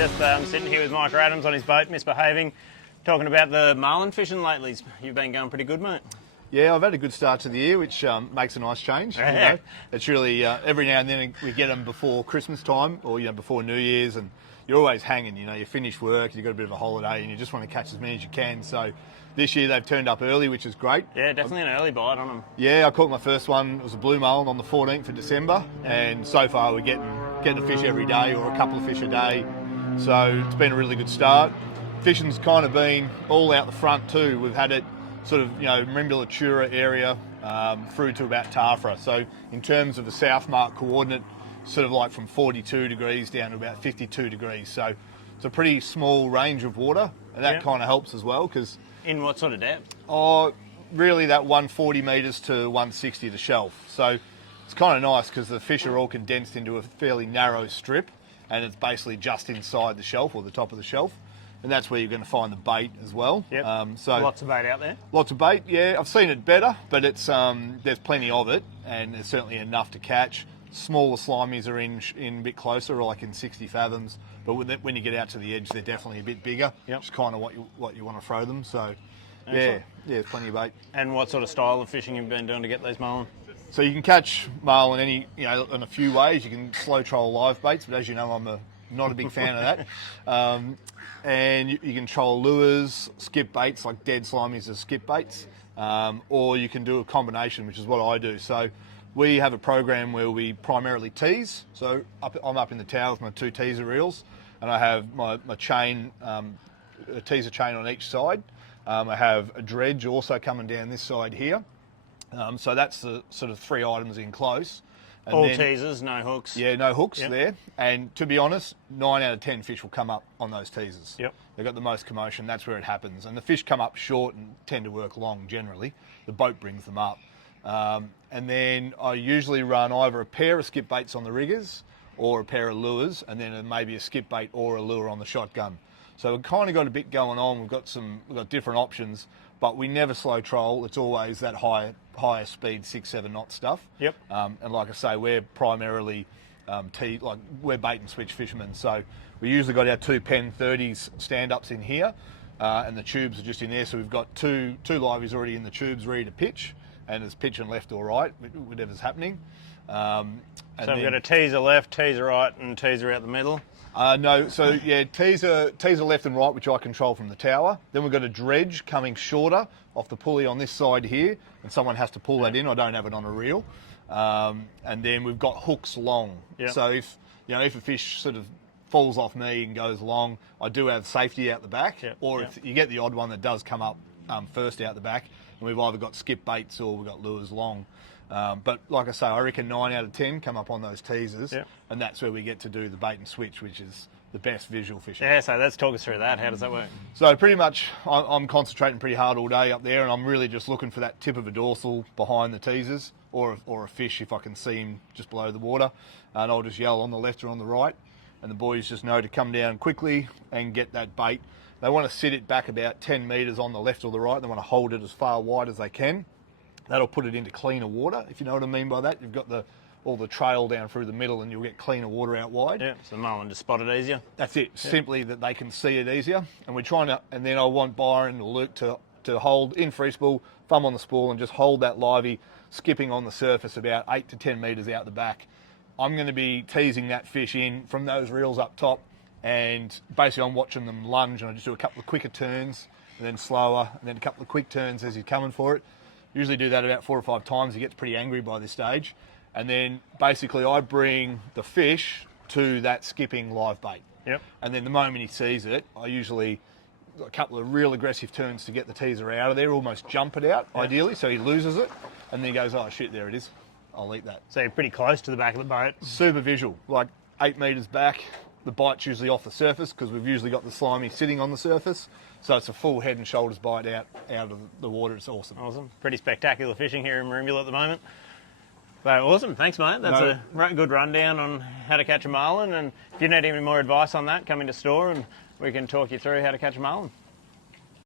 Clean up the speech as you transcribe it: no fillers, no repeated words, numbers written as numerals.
Just sitting here with Mike Adams on his boat, misbehaving, talking about the marlin fishing lately. You've been going pretty good, mate. Yeah, I've had a good start to the year, which makes a nice change. You know? It's really, every now and then we get them before Christmas time or, before New Year's, and you're always hanging. You finish work, you've got a bit of a holiday, and you just want to catch as many as you can. So this year they've turned up early, which is great. Yeah, definitely an early bite on them. Yeah, I caught my first one. It was a blue marlin on the 14th of December, and so far we're getting a fish every day or a couple of fish a day. So it's been a really good start. Fishing's kind of been all out the front too. We've had it sort of, Merimbula area through to about Tafra. So in terms of the south mark coordinate, sort of like from 42 degrees down to about 52 degrees. So it's a pretty small range of water, and that kind of helps as well. Because in what sort of depth? Oh, really that 140 metres to 160 to shelf. So it's kind of nice because the fish are all condensed into a fairly narrow strip, and it's basically just inside the shelf or the top of the shelf. And that's where you're going to find the bait as well. Yep. So lots of bait out there. Lots of bait, yeah. I've seen it better, but it's there's plenty of it, and there's certainly enough to catch. Smaller slimies are in a bit closer, like in 60 fathoms. But when you get out to the edge, they're definitely a bit bigger. Yep. Which is kind of what you want to throw them. So, yeah, plenty of bait. And what sort of style of fishing have you been doing to get these marlin? So you can catch marlin in a few ways. You can slow troll live baits, but as you know, I'm not a big fan of that. And you can troll lures, skip baits, like dead slimies are skip baits, or you can do a combination, which is what I do. So we have a program where we primarily tease. So I'm up in the tower with my 2 teaser reels, and I have my chain, a teaser chain on each side. I have a dredge also coming down this side here. So that's the sort of 3 items in close. And all teasers, no hooks. Yeah, no hooks there. And to be honest, 9 out of 10 fish will come up on those teasers. Yep. They've got the most commotion, that's where it happens. And the fish come up short and tend to work long generally. The boat brings them up. And then I usually run either a pair of skip baits on the riggers or a pair of lures, and then maybe a skip bait or a lure on the shotgun. So we've kind of got a bit going on. We've got different options, but we never slow troll. It's always that higher speed 6-7 knot stuff. Yep. And like I say, we're primarily we're bait and switch fishermen. So we usually got our 2 Pen 30s stand-ups in here, and the tubes are just in there. So we've got two liveys already in the tubes ready to pitch, and it's pitching left or right, whatever's happening. So we've got a teaser left, teaser right, and teaser out the middle. No, so yeah, teaser left and right, which I control from the tower. Then we've got a dredge coming shorter off the pulley on this side here, and someone has to pull that in. I don't have it on a reel. And then we've got hooks long. Yep. So if a fish sort of falls off me and goes long, I do have safety out the back. Yep. Or if you get the odd one that does come up first out the back, and we've either got skip baits or we've got lures long. But like I say, I reckon 9 out of 10 come up on those teasers, and that's where we get to do the bait and switch, which is the best visual fishing. Yeah, so let's talk us through that. How does that work? So pretty much I'm concentrating pretty hard all day up there, and I'm really just looking for that tip of a dorsal behind the teasers, or a fish if I can see him just below the water, and I'll just yell on the left or on the right, and the boys just know to come down quickly and get that bait. They want to sit it back about 10 metres on the left or the right. They want to hold it as far wide as they can. That'll put it into cleaner water, if you know what I mean by that. You've got all the trail down through the middle, and you'll get cleaner water out wide. Yeah, so the marlin just spot it easier. That's it, simply that they can see it easier. And we're trying to, and then I want Byron or Luke to hold in free spool, thumb on the spool, and just hold that livey skipping on the surface about 8 to 10 metres out the back. I'm going to be teasing that fish in from those reels up top, and basically I'm watching them lunge, and I just do a couple of quicker turns, and then slower, and then a couple of quick turns as he's coming for it. Usually do that about 4 or 5 times. He gets pretty angry by this stage. And then basically I bring the fish to that skipping live bait. Yep. And then the moment he sees it, I usually a couple of real aggressive turns to get the teaser out of there, almost jump it out, ideally, so he loses it. And then he goes, oh shit, there it is. I'll eat that. So you're pretty close to the back of the boat. Super visual, like 8 metres back. The bite's usually off the surface because we've usually got the slimy sitting on the surface. So it's a full head and shoulders bite out of the water. It's awesome. Awesome. Pretty spectacular fishing here in Merimbula at the moment. But awesome. Thanks, mate. That's a good rundown on how to catch a marlin. And if you need any more advice on that, come into store and we can talk you through how to catch a marlin.